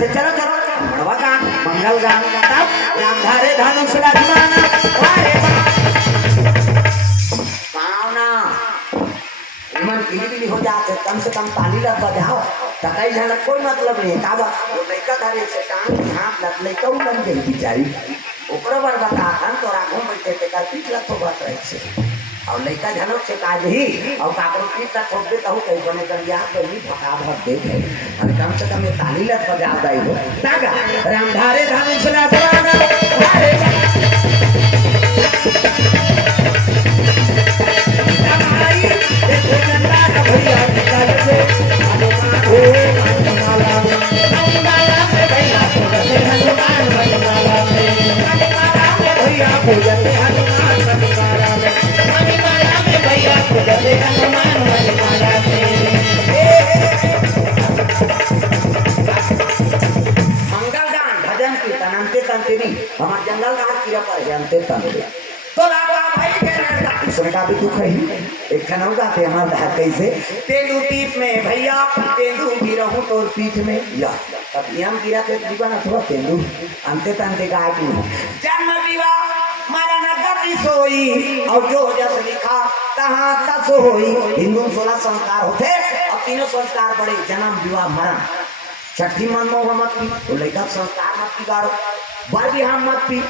थे चलो चलो बड़वा गान मंगल गान तब रामधारे धनुष लक्ष्मण अरे पावना मन पीली हो जाते कम से कम ताली लग बजाओ तकई झल कोई मतलब नहीं का वो लड़का धारे से टांग हाथ लग लड़का उलन गई बेचारी ओकरा बार बता हम तो राघो बैठे थे कर पिछला तो बात रही से और लड़का झलक से काज ही और काकरो पीछा ठोक दे तो कहीं बने कर या गली फटा भर दे और कम से कम ये ताली लग बजा दई हो तागा रामधारे धनुष लक्ष्मण अरे भैया निकाल से हनुमान हो हनुमाला हनुमाला में भैया हनुमान हनुमाला में भैया पूजते हनुमान हनुमाला में भैया पूजते हनुमान हनुमाला में मंगल गान भजन कीर्तन अंते तंते नहीं हमारे जंगल गान की पर अंते तंते तो लागा भाई के इसमें का भी दुख है एक खनौ गाते हमारे दाद कैसे तेंदू पीठ में भैया तेंदू गिरहूं तोर पीठ में या तब हम गिरा के जीवन अथवा तेंदू अंते तंते गाय की जन्म विवाह मरण गति सोई और जो जस लिखा तहां तस होई हिंदू 16 संस्कार होते और तीनों संस्कार बड़े जन्म विवाह मरण छठी मनमोह मत पी तो लड़का संस्कार मत बिगाड़ो बार भी हम मत पी